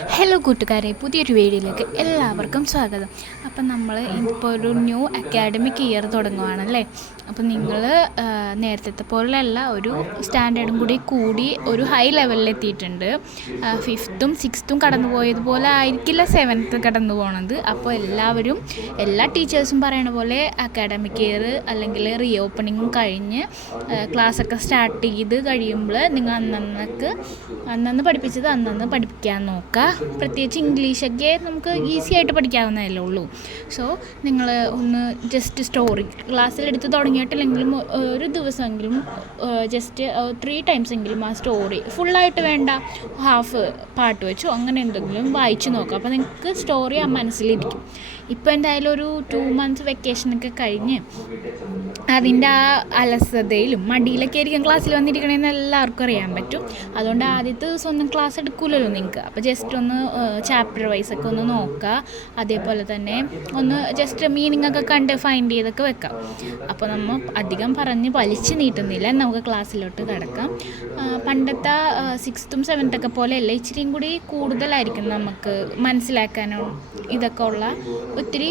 Hello കൂട്ടുകാരെ, പുതിയൊരു വീഡിയോയിലേക്ക് എല്ലാവർക്കും സ്വാഗതം. അപ്പം നമ്മൾ ഇപ്പോൾ ഒരു ന്യൂ അക്കാഡമിക് ഇയർ തുടങ്ങുവാണല്ലേ. അപ്പം നിങ്ങൾ നേരത്തെ പോലെയല്ല, ഒരു സ്റ്റാൻഡേർഡും കൂടി ഒരു ഹൈ ലെവലിലെത്തിയിട്ടുണ്ട്. ഫിഫ്ത്തും സിക്സ്ത്തും കടന്നു പോയതുപോലെ ആയിരിക്കില്ല സെവൻത്ത് കടന്നു പോകണത്. അപ്പോൾ എല്ലാ ടീച്ചേഴ്സും പറയണ പോലെ അക്കാഡമിക് ഇയർ അല്ലെങ്കിൽ റീ ഓപ്പണിങ്ങും കഴിഞ്ഞ് ക്ലാസ്സൊക്കെ സ്റ്റാർട്ട് ചെയ്ത് കഴിയുമ്പോൾ നിങ്ങൾ അന്നന്ന് പഠിപ്പിച്ചത് അന്നന്ന് പഠിപ്പിക്കാൻ നോക്കുക. പ്രത്യേകിച്ച് ഇംഗ്ലീഷൊക്കെ നമുക്ക് ഈസി ആയിട്ട് പഠിക്കാവുന്നതല്ലേ ഉള്ളൂ. സോ നിങ്ങൾ ഒന്ന് ജസ്റ്റ് സ്റ്റോറി ക്ലാസ്സിലെടുത്ത് തുടങ്ങിയിട്ടില്ലെങ്കിലും ഒരു ദിവസമെങ്കിലും ജസ്റ്റ് 3 times എങ്കിലും ആ സ്റ്റോറി ഫുള്ളായിട്ട് വേണ്ട, ഹാഫ് പാട്ട് വെച്ചോ അങ്ങനെ എന്തെങ്കിലും വായിച്ച് നോക്കാം. അപ്പോൾ നിങ്ങൾക്ക് സ്റ്റോറി ആ മനസ്സിലിരിക്കും. ഇപ്പോൾ എന്തായാലും ഒരു 2 months വെക്കേഷനൊക്കെ കഴിഞ്ഞ് അതിൻ്റെ ആ അലസതയിലും മടിയിലൊക്കെ ആയിരിക്കും ക്ലാസ്സിൽ വന്നിരിക്കണമെന്ന് എല്ലാവർക്കും അറിയാൻ പറ്റും. അതുകൊണ്ട് ആദ്യത്തെ ദിവസം ഒന്നും ക്ലാസ് എടുക്കില്ലല്ലോ നിങ്ങൾക്ക്. അപ്പോൾ ജസ്റ്റ് ഒന്ന് ചാപ്റ്റർ വൈസൊക്കെ ഒന്ന് നോക്കുക. അതേപോലെ തന്നെ ഒന്ന് ജസ്റ്റ് മീനിങ് ഒക്കെ കണ്ട് ഫൈൻഡ് ചെയ്തൊക്കെ വെക്കാം. അപ്പോൾ നമ്മൾ അധികം പറഞ്ഞ് വലിച്ചു നീട്ടുന്നില്ല, നമുക്ക് ക്ലാസ്സിലോട്ട് കിടക്കാം. പണ്ടത്തെ 6th 7th ഒക്കെ പോലെയല്ല, ഇച്ചിരിയും കൂടി കൂടുതലായിരിക്കും നമുക്ക് മനസ്സിലാക്കാനോ ഇതൊക്കെ ഉള്ള ഒത്തിരി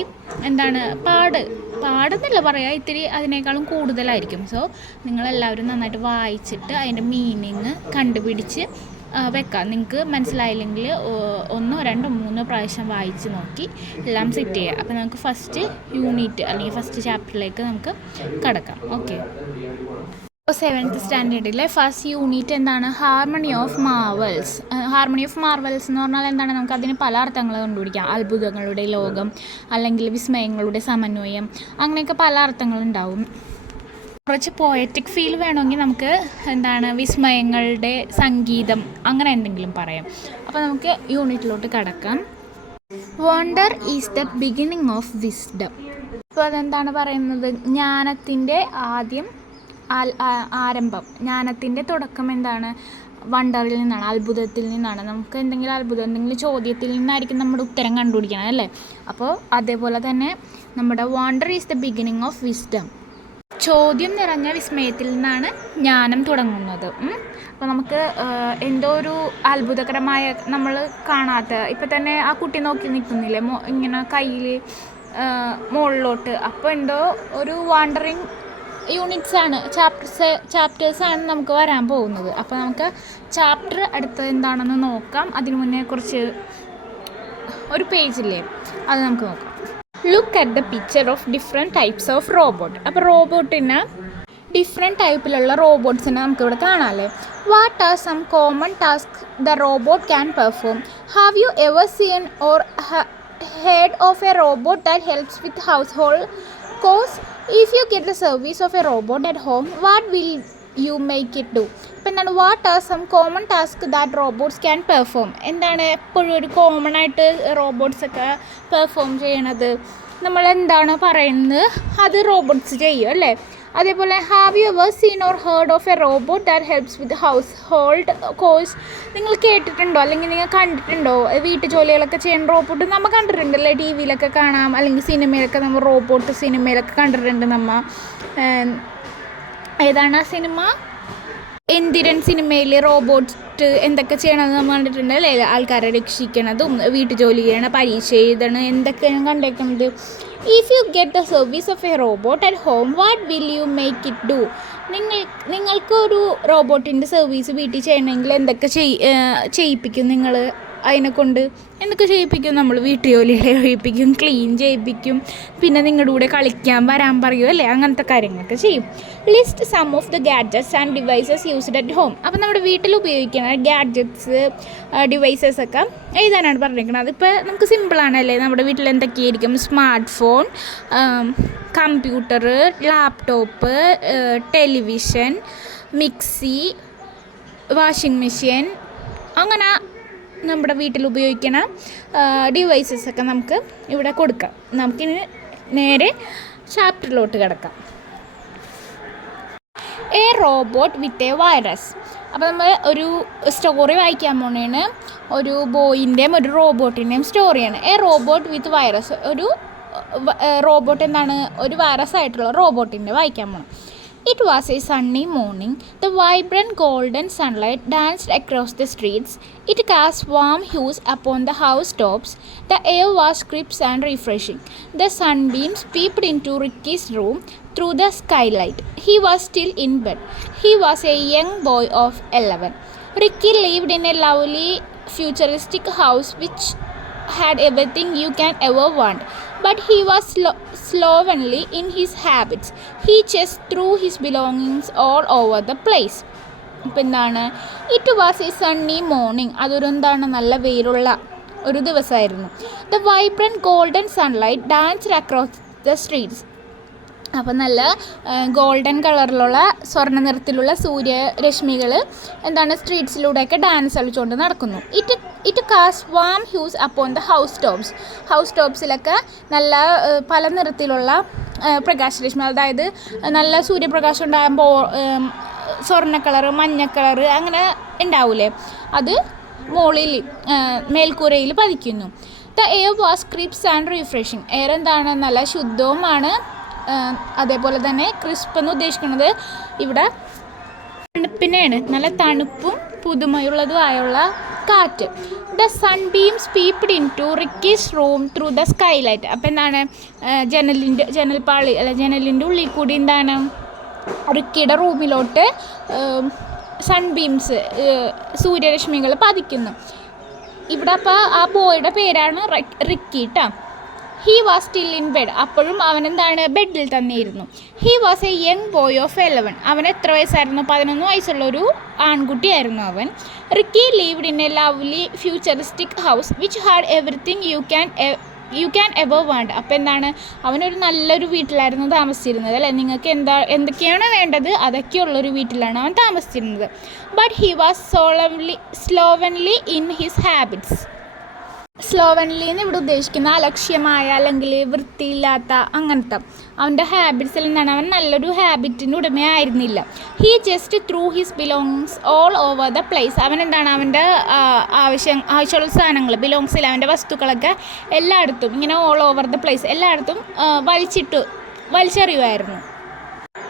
പാടെന്നല്ല പറയാം, ഇത്തിരി അതിനേക്കാളും കൂടുതലായിരിക്കും. സോ നിങ്ങളെല്ലാവരും നന്നായിട്ട് വായിച്ചിട്ട് അതിൻ്റെ മീനിങ് കണ്ടുപിടിച്ച് വെക്കാം. നിങ്ങൾക്ക് മനസ്സിലായില്ലെങ്കിൽ 1, 2, 3 പ്രാവശ്യം വായിച്ച് നോക്കി എല്ലാം സെറ്റ് ചെയ്യുക. അപ്പോൾ നമുക്ക് ഫസ്റ്റ് യൂണിറ്റ് അല്ലെങ്കിൽ ഫസ്റ്റ് ചാപ്റ്ററിലേക്ക് നമുക്ക് കടക്കാം. ഓക്കെ, 7th സ്റ്റാൻഡേർഡിലെ ഫസ്റ്റ് യൂണിറ്റ് എന്താണ്? Harmony of Marvels. Harmony of Marvels എന്ന് പറഞ്ഞാൽ എന്താണ്? നമുക്ക് അതിന് പല അർത്ഥങ്ങൾ കണ്ടുപിടിക്കാം. അത്ഭുതങ്ങളുടെ ലോകം അല്ലെങ്കിൽ വിസ്മയങ്ങളുടെ സമന്വയം, അങ്ങനെയൊക്കെ പല അർത്ഥങ്ങളുണ്ടാവും. കുറച്ച് പോയറ്റിക് ഫീൽ വേണമെങ്കിൽ നമുക്ക് വിസ്മയങ്ങളുടെ സംഗീതം അങ്ങനെ എന്തെങ്കിലും പറയാം. അപ്പോൾ നമുക്ക് യൂണിറ്റിലോട്ട് കടക്കാം. Wonder is the beginning of wisdom. അപ്പോൾ അതെന്താണ് പറയുന്നത്? ജ്ഞാനത്തിൻ്റെ ആരംഭം, ജ്ഞാനത്തിൻ്റെ തുടക്കം എന്താണ്? വണ്ടറിൽ നിന്നാണ്, അത്ഭുതത്തിൽ നിന്നാണ്. നമുക്ക് എന്തെങ്കിലും ചോദ്യത്തിൽ നിന്നായിരിക്കും നമ്മുടെ ഉത്തരം കണ്ടുപിടിക്കണം അല്ലേ. അപ്പോൾ അതേപോലെ തന്നെ നമ്മുടെ wonder is the beginning of wisdom, ചോദ്യം നിറഞ്ഞ വിസ്മയത്തിൽ നിന്നാണ് ജ്ഞാനം തുടങ്ങുന്നത്. അപ്പോൾ നമുക്ക് എന്തോ ഒരു അത്ഭുതകരമായ, നമ്മൾ കാണാത്ത, ഇപ്പം തന്നെ ആ കുട്ടി നോക്കി നിൽക്കുന്നില്ലേ ഇങ്ങനെ കയ്യിൽ മുകളിലോട്ട്, അപ്പോൾ എന്തോ ഒരു വാണ്ടറിങ് യൂണിറ്റ്സാണ്, ചാപ്റ്റേഴ്സാണ് നമുക്ക് വരാൻ പോകുന്നത്. അപ്പോൾ നമുക്ക് ചാപ്റ്റർ അടുത്തത് എന്താണെന്ന് നോക്കാം. അതിനു മുന്നേ കുറച്ച് ഒരു പേജില്ലേ, അത് നമുക്ക് നോക്കാം. Look at the picture of different types of robot. അപ്പോൾ റോബോട്ടിന് ഡിഫറെൻറ്റ് ടൈപ്പിലുള്ള റോബോട്ട്സിനെ നമുക്കിവിടെ കാണാമല്ലേ. What are some common task the robot can perform? Have you ever seen or heard of a robot that helps with household chores? If you get the service of a robot at home, what will you make it do? ഇപ്പം എന്താണ്? What are some common task that robots can perform. എന്താണ് എപ്പോഴും ഒരു common ആയിട്ട് റോബോട്ട്സൊക്കെ perform ചെയ്യണത്? നമ്മൾ എന്താണ് പറയുന്നത് അത് റോബോട്ട്സ് ചെയ്യും അല്ലേ. അതേപോലെ have you ever seen or heard of a robot that helps with house hold course? നിങ്ങൾ കേട്ടിട്ടുണ്ടോ അല്ലെങ്കിൽ നിങ്ങൾ കണ്ടിട്ടുണ്ടോ വീട്ടു ജോലികളൊക്കെ ചെയ്യുന്ന റോബോട്ട്? നമ്മൾ കണ്ടിട്ടുണ്ടല്ലേ, ടി വിയിലൊക്കെ കാണാം, അല്ലെങ്കിൽ സിനിമയിലൊക്കെ നമ്മൾ റോബോട്ട് സിനിമയിലൊക്കെ കണ്ടിട്ടുണ്ട്. ഏതാണ് ആ സിനിമ? എന്തിരൻ സിനിമയിൽ റോബോട്ട് എന്തൊക്കെ ചെയ്യണമെന്ന് നമ്മൾ കണ്ടിട്ടുണ്ട് അല്ലേ. ആൾക്കാരെ രക്ഷിക്കണതും വീട്ടു ജോലി ചെയ്യണം, പരീക്ഷ എഴുതണം, എന്തൊക്കെയാണ് കണ്ടേക്കുന്നത്. If you get the service of a robot at home, what will you make it do? നിങ്ങൾക്കൊരു റോബോട്ടിൻ്റെ സർവീസ് വീട്ടിൽ ചെയ്യണമെങ്കിൽ എന്തൊക്കെ ചെയ്യിപ്പിക്കും നിങ്ങൾ? അതിനെക്കൊണ്ട് എന്തൊക്കെ ചെയ്യിപ്പിക്കും? നമ്മൾ വീട്ടുജോലികളെ ചെയ്യിപ്പിക്കും, ക്ലീൻ ചെയ്യിപ്പിക്കും, പിന്നെ നിങ്ങളുടെ കൂടെ കളിക്കാൻ വരാൻ പറയും അല്ലേ, അങ്ങനത്തെ കാര്യങ്ങളൊക്കെ ചെയ്യും. List some of the gadgets and devices used at home. അപ്പോൾ നമ്മുടെ വീട്ടിൽ ഉപയോഗിക്കുന്ന ഗാഡ്ജറ്റ്സ് ഡിവൈസസ് ഒക്കെ എഴുതാനാണ് പറഞ്ഞിരിക്കുന്നത്. അതിപ്പോൾ നമുക്ക് സിമ്പിളാണല്ലേ. നമ്മുടെ വീട്ടിൽ എന്തൊക്കെയായിരിക്കും? Smart phone, computer, laptop, television, mixie, washing machine, അങ്ങനെ നമ്മുടെ വീട്ടിൽ ഉപയോഗിക്കുന്ന ഡിവൈസസൊക്കെ നമുക്ക് ഇവിടെ കൊടുക്കാം. നമുക്കിനി നേരെ ചാപ്റ്ററിലോട്ട് കിടക്കാം. A robot with a virus. അപ്പോൾ നമ്മൾ ഒരു സ്റ്റോറി വായിക്കാൻ പോണേണ്. ഒരു ബോയിൻ്റെയും ഒരു റോബോട്ടിൻ്റെയും സ്റ്റോറിയാണ്. A robot with virus. ഒരു റോബോട്ട് എന്താണ്? ഒരു വൈറസ് ആയിട്ടുള്ള റോബോട്ടിൻ്റെ വായിക്കാൻ പോകണം. It was a sunny morning. The vibrant golden sunlight danced across the streets. It cast warm hues upon the housetops. The air was crisp and refreshing. The sunbeams peeped into Ricky's room through the skylight. He was still in bed. He was a young boy of 11. Ricky lived in a lovely, futuristic house which had everything you can ever want. But he was slovenly in his habits. He just threw his belongings all over the place. ഇപ്പം എന്താണ്, it was A Sunny morning, അതൊരു എന്താണ് നല്ല വെയിലുള്ള ഒരു ദിവസമായിരുന്നു. The vibrant golden sunlight danced across the streets. അപ്പം നല്ല ഗോൾഡൻ കളറിലുള്ള സ്വർണ്ണ നിറത്തിലുള്ള സൂര്യരശ്മികൾ എന്താണ് സ്ട്രീറ്റ്സിലൂടെയൊക്കെ ഡാൻസ് കളിച്ചുകൊണ്ട് നടക്കുന്നു. It cast warm hues upon the house ടോപ്സിലൊക്കെ നല്ല പല നിറത്തിലുള്ള പ്രകാശരശ്മി, അതായത് നല്ല സൂര്യപ്രകാശം ഉണ്ടാകുമ്പോൾ സ്വർണ്ണ കളറ്, മഞ്ഞ കളറ് അങ്ങനെ ഉണ്ടാവില്ലേ, അത് മുകളിൽ മേൽക്കൂരയിൽ പതിക്കുന്നു. The air was crisp and refreshing. Air എന്താണ് നല്ല ശുദ്ധവുമാണ്, അതേപോലെ തന്നെ ക്രിസ്പ് എന്ന് ഉദ്ദേശിക്കുന്നത് ഇവിടെ തണുപ്പിനെയാണ്, നല്ല തണുപ്പും പുതുമയുള്ളതുമായുള്ള കാറ്റ്. The sunbeams peeped into Ricky's room through the skylight. അപ്പം എന്താണ്, ജനൽപ്പാളി അല്ല ജനലിൻ്റെ ഉള്ളിൽ കൂടി എന്താണ് റിക്കിയുടെ റൂമിലോട്ട് സൺബീംസ് സൂര്യരശ്മികൾ പതിക്കുന്നു. ഇവിടെ അപ്പോൾ ആ ബോയുടെ പേരാണ് റിക്കി കേട്ടോ. He was still in bed. അപ്പോഴും അവൻ എന്താണ് ബെഡിൽ തന്നെയിരുന്നു. He was a young boy of 11. അവൻ എത്ര വയസ്സായിരുന്നു? 11 വയസ്സുള്ളൊരു ആൺകുട്ടിയായിരുന്നു അവൻ. Ricky lived in a lovely futuristic house which had everything you can ever want. അപ്പോൾ എന്താണ്, അവനൊരു നല്ലൊരു വീട്ടിലായിരുന്നു താമസിച്ചിരുന്നത് അല്ലേ. നിങ്ങൾക്ക് എന്തൊക്കെയാണ് വേണ്ടത് അതൊക്കെയുള്ളൊരു വീട്ടിലാണ് അവൻ താമസിച്ചിരുന്നത്. But he was slovenly in his habits. Slovenly എന്ന് ഇവിടെ ഉദ്ദേശിക്കുന്ന അലക്ഷ്യമായ അല്ലെങ്കിൽ വൃത്തിയില്ലാത്ത അങ്ങനത്തെ അവൻ്റെ ഹാബിറ്റ്സിൽ നിന്നാണ്. അവൻ നല്ലൊരു ഹാബിറ്റിൻ്റെ ഉടമയായിരുന്നില്ല. He just threw his belongs all over the place. അവൻ എന്താണ് അവൻ്റെ ആവശ്യമുള്ള സാധനങ്ങൾ ബിലോങ്സിൽ അവൻ്റെ വസ്തുക്കളൊക്കെ എല്ലായിടത്തും ഇങ്ങനെ ഓൾ ഓവർ ദ പ്ലേസ് എല്ലായിടത്തും വലിച്ചെറിയുമായിരുന്നു.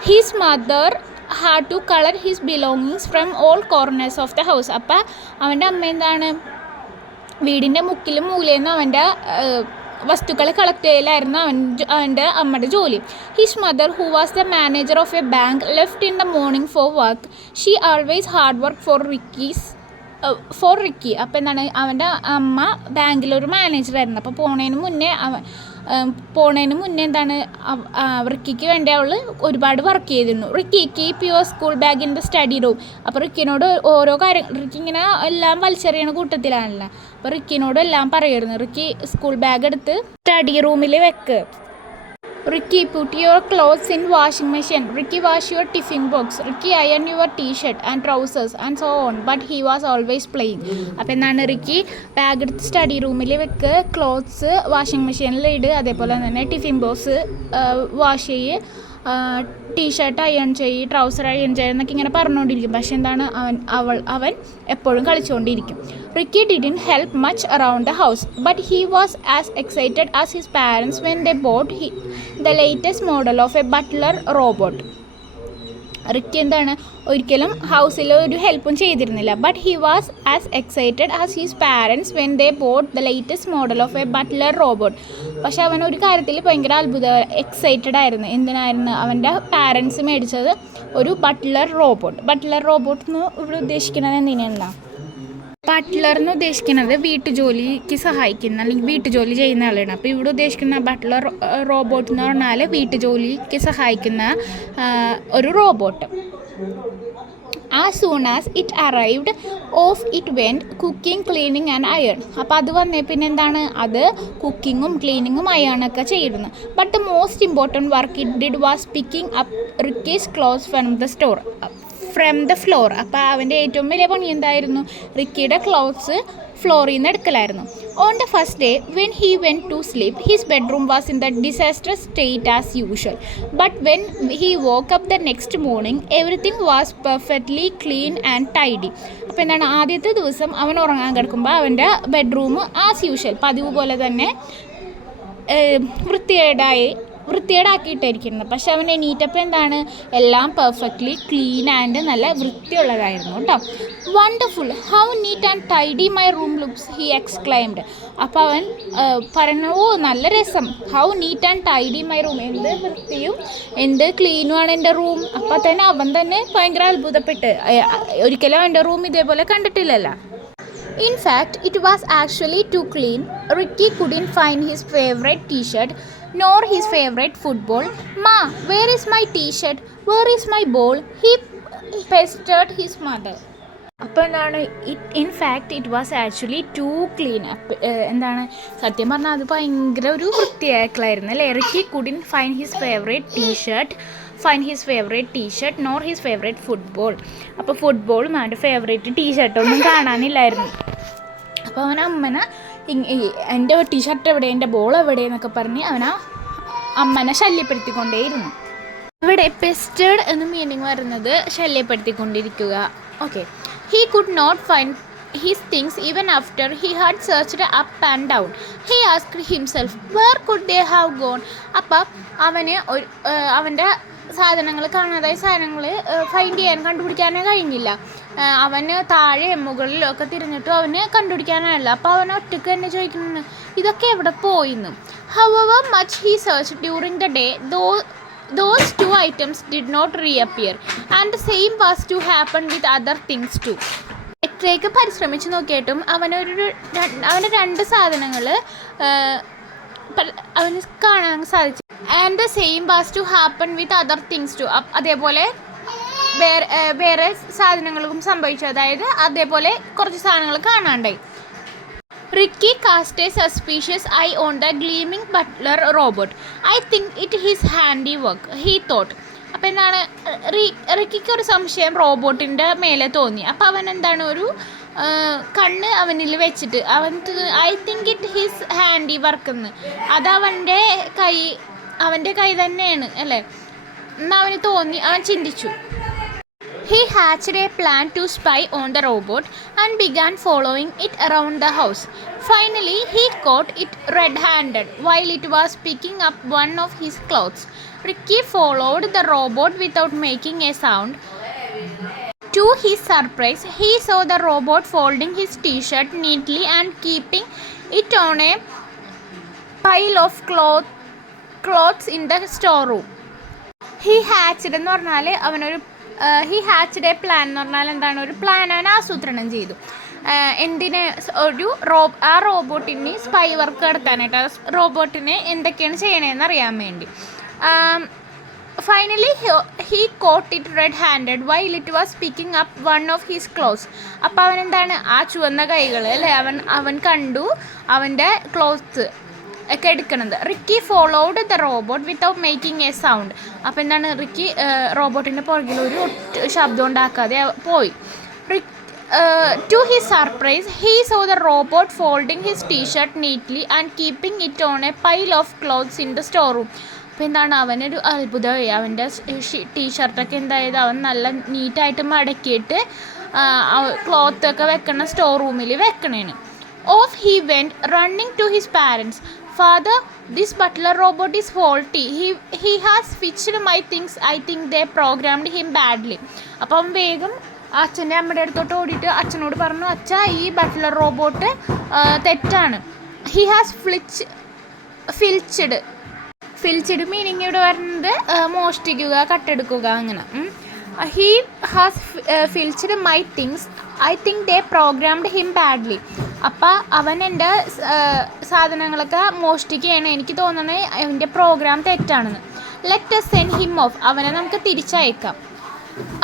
His mother had to collect his belongings from all corners of the house. അപ്പം അവൻ്റെ അമ്മ എന്താണ് വീടിൻ്റെ മുക്കിലും മൂലയെന്ന് അവൻ്റെ വസ്തുക്കൾ കളക്ട് ചെയ്യലായിരുന്നു അവൻ്റെ അമ്മയുടെ ജോലി. His mother who was the manager of A bank left in the morning four work. She always hard work for Ricky. അപ്പോൾ എന്താണ് അവൻ്റെ അമ്മ ബാങ്കിലൊരു മാനേജറായിരുന്നു. അപ്പോൾ പോണേന് മുന്നേ എന്താണ് റിക്കിക്ക് വേണ്ടി അവൾ ഒരുപാട് വർക്ക് ചെയ്തിരുന്നു. Ricky keep your school bag in the study room. അപ്പോൾ റിക്കിനോട് ഓരോ റിക്കി ഇങ്ങനെ എല്ലാം വലിച്ചെറിയണ കൂട്ടത്തിലാണല്ലോ. അപ്പോൾ റിക്കിനോട് എല്ലാം പറയുമായിരുന്നു, റിക്കി സ്കൂൾ ബാഗ് എടുത്ത് സ്റ്റഡി റൂമിൽ വെക്ക്. Ricky, put your clothes in washing machine. Ricky, wash your tiffin box. Ricky, iron your t-shirt and trousers and so on. But he was always playing. അപ്പോൾ എന്താണ് റിക്കി ബാഗ് എടുത്ത് study റൂമിൽ വെക്ക്, clothes washing മെഷീനിൽ ഇട്, അതേപോലെ തന്നെ tiffin box wash ചെയ്യ്, T shirt iron ചെയ്യ്, ട്രൗസർ അയൺ ചെയ്യുക എന്നൊക്കെ ഇങ്ങനെ പറഞ്ഞുകൊണ്ടിരിക്കും. പക്ഷെ എന്താണ് അവൻ എപ്പോഴും കളിച്ചുകൊണ്ടിരിക്കും. Ricky didn't help much around the house, but he was as excited as his parents when they bought the latest model of a butler robot. Ricky എന്താണ് ഒരിക്കലും ഹൗസിൽ ഒരു ഹെൽപ്പും ചെയ്തിരുന്നില്ല. But he was as excited as his parents when they boat the latest model of A butler robot. പക്ഷെ അവൻ ഒരു കാര്യത്തിൽ ഭയങ്കര എക്സൈറ്റഡ് ആയിരുന്നു. എന്തിനായിരുന്നു? അവൻ്റെ പാരൻസ് മേടിച്ചത് ഒരു ബട്ട്ലർ റോബോട്ട് എന്ന് ഇവിടെ ഉദ്ദേശിക്കുന്നത് എന്തിനാണ്? ബട്ട്ലർ എന്ന് ഉദ്ദേശിക്കുന്നത് വീട്ടുജോലിക്ക് സഹായിക്കുന്ന അല്ലെങ്കിൽ വീട്ടുജോലി ചെയ്യുന്ന ആളാണ്. അപ്പോൾ ഇവിടെ ഉദ്ദേശിക്കുന്ന ബട്ട്ലർ റോബോട്ട് എന്ന് പറഞ്ഞാൽ വീട്ടുജോലിക്ക് സഹായിക്കുന്ന ഒരു robot. As soon as it arrived, off it went, cooking, cleaning and iron. അപ്പോൾ അത് വന്നേ പിന്നെ എന്താണ്, അത് കുക്കിങ്ങും ക്ലീനിങ്ങും അയണൊക്കെ ചെയ്തിരുന്നു. But the most important work it did was picking up Ricky's clothes from the floor. അപ്പോൾ അവൻ്റെ ഏറ്റവും വലിയ പണി എന്തായിരുന്നു? റിക്കിയുടെ ക്ലോത്ത്സ് ഫ്ലോറിൽ നിന്ന് എടുക്കലായിരുന്നു. On the first day when he went to sleep his bedroom was in the disaster state as usual. But when he woke up the next morning everything was perfectly clean and tidy. അപ്പോൾ എന്താണ്, ആദ്യത്തെ ദിവസം അവൻ ഉറങ്ങാൻ കിടക്കുമ്പോൾ അവൻ്റെ bedroom as usual പതിവ് പോലെ തന്നെ വൃത്തികേടായി വൃത്തികേടാക്കിയിട്ടായിരിക്കുന്നത്. പക്ഷെ അവൻ എണീറ്റപ്പോൾ എന്താണ്, എല്ലാം പെർഫെക്റ്റ്ലി ക്ലീൻ ആൻഡ് നല്ല വൃത്തിയുള്ളതായിരുന്നു കേട്ടോ. Wonderful, how neat and tidy my room looks, he exclaimed. അപ്പോൾ അവൻ പറഞ്ഞു, ഓ നല്ല രസം, how neat and tidy my room, എന്ത് വൃത്തിയും എന്ത് ക്ലീനുമാണ് എൻ്റെ റൂം. അപ്പോൾ തന്നെ അവൻ തന്നെ ഭയങ്കര അത്ഭുതപ്പെട്ട്, ഒരിക്കലും അവൻ്റെ റൂം ഇതേപോലെ കണ്ടിട്ടില്ലല്ലോ. In fact, it was actually too clean. Ricky couldn't find his favorite t-shirt nor his favorite football. Ma, where is my t-shirt? Where is my ball? He pestered his mother. അപ്പോൾ എന്താണ്, in fact it was actually to clean. എന്താണ്, സത്യം പറഞ്ഞാൽ അത് ഭയങ്കര ഒരു വൃത്തിയാക്കലായിരുന്നു അല്ലേ. Ricky couldn't find his favourite t shirt nor his favourite football. അപ്പോൾ ഫുട്ബോളും അവൻ്റെ ഫേവറേറ്റ് ടീഷർട്ടൊന്നും കാണാനില്ലായിരുന്നു. അപ്പോൾ അവൻ അമ്മനെ, എൻ്റെ ടീഷർട്ട് എവിടെ, എൻ്റെ ബോൾ എവിടെ എന്നൊക്കെ പറഞ്ഞ് അവനാ അമ്മനെ ശല്യപ്പെടുത്തിക്കൊണ്ടേയിരുന്നു. ഇവിടെ പെസ്റ്റേഡ് എന്ന് മീനിങ് വരുന്നത് ശല്യപ്പെടുത്തിക്കൊണ്ടിരിക്കുക. Okay. He could not find his things even after he had searched up and down. He asked himself, where could they have gone? അപ്പം അവന് അവൻ്റെ സാധനങ്ങൾ, കാണാതായ സാധനങ്ങൾ കണ്ടുപിടിക്കാനേ കഴിഞ്ഞില്ല. അവന് താഴെ മുകളിലൊക്കെ തിരിഞ്ഞിട്ടും അവന് കണ്ടുപിടിക്കാനായില്ല. അപ്പോൾ അവൻ ഒറ്റയ്ക്ക് തന്നെ ചോദിക്കുന്നു, ഇതൊക്കെ എവിടെ പോയിന്ന്. However much he searched during the day, those two items did not reappear, and the same was to happen with other things too. എത്രയൊക്കെ പരിശ്രമിച്ച് നോക്കിയിട്ടും അവന് രണ്ട് സാധനങ്ങൾ അവന് കാണാൻ സാധിച്ചു. And the same was to happen with other things too. അതേപോലെ വേറെ സാധനങ്ങൾക്കും സംഭവിച്ചു. അതായത് അതേപോലെ കുറച്ച് സാധനങ്ങൾ കാണാണ്ടായി. Ricky cast a suspicious eye on the gleaming butler robot. I think it is handiwork, he thought. അപ്പോൾ എന്താണ്, റിക്കിക്ക് ഒരു സംശയം റോബോട്ടിൻ്റെ മേലെ തോന്നി. അപ്പോൾ അവൻ എന്താണ്, ഒരു കണ്ണ് അവനിൽ വെച്ചിട്ട് I think it his handy work എന്ന്, അത് അവൻ്റെ കൈ തന്നെയാണ് അല്ലേ എന്ന് അവന് തോന്നി. അവൻ ചിന്തിച്ചു. He hatched a plan to spy on the robot and began following it around the house. Finally, he caught it red-handed while it was picking up one of his clothes. Ricky followed the robot without making a sound. To his surprise, he saw the robot folding his t-shirt neatly and keeping it on a pile of clothes in the storeroom. He hatched എന്ന് പറഞ്ഞാൽ അവനൊരു he hatched A plan എന്ന് പറഞ്ഞാൽ എന്താണ്, ഒരു plan അവൻ ആസൂത്രണം ചെയ്തു. എന്തിന്, ആ റോബോട്ടിന് സ്പൈ വർക്ക് നടത്താനായിട്ട്, ആ റോബോട്ടിന് എന്തൊക്കെയാണ് ചെയ്യണതെന്ന് അറിയാൻ വേണ്ടി. Finally he caught it red handed while it was picking up one of his clothes. അപ്പോൾ അവൻ എന്താണ്, ആ ചുവന്ന കൈകൾ അല്ലേ അവൻ കണ്ടു അവൻ്റെ ക്ലോത്ത് ഒക്കെ എടുക്കണത്. Ricky followed the robot without making A sound. അപ്പോൾ എന്താണ്, റിക്കി റോബോട്ടിൻ്റെ പുറകിൽ ഒരു ശബ്ദം ഉണ്ടാക്കാതെ പോയി. To his surprise, he saw the robot folding his t-shirt neatly and keeping it on a pile of clothes in the storeroom. അപ്പോൾ എന്താണ്, അവനൊരു അത്ഭുതമായി. അവൻ്റെ ടീഷർട്ടൊക്കെ എന്തായത് അവൻ നല്ല നീറ്റായിട്ട് മടക്കിയിട്ട് ക്ലോത്തൊക്കെ വെക്കണ സ്റ്റോർ റൂമിൽ വെക്കണേന്. Off he went, running to his parents. Father, this butler robot is faulty. He has fixed my things. I think they programmed him badly. അപ്പം വേഗം അച്ഛൻ്റെ അമ്മയുടെ അടുത്തോട്ട് ഓടിയിട്ട് അച്ഛനോട് പറഞ്ഞു, അച്ഛാ ഈ ബട്ട്ലർ റോബോട്ട് തെറ്റാണ്. ഹി ഹാസ് ഫിൽച്ചഡ് മീനിങ് ഇവിടെ വരുന്നത് മോഷ്ടിക്കുക, കട്ടെടുക്കുക അങ്ങനെ. He has filched my things. I think they programmed him badly. അപ്പം അവൻ എൻ്റെ സാധനങ്ങളൊക്കെ മോഷ്ടിക്കുകയാണ്, എനിക്ക് തോന്നുന്നത് അവൻ്റെ പ്രോഗ്രാം തെറ്റാണെന്ന്. Let us send him off. അവനെ നമുക്ക് തിരിച്ചയക്കാം.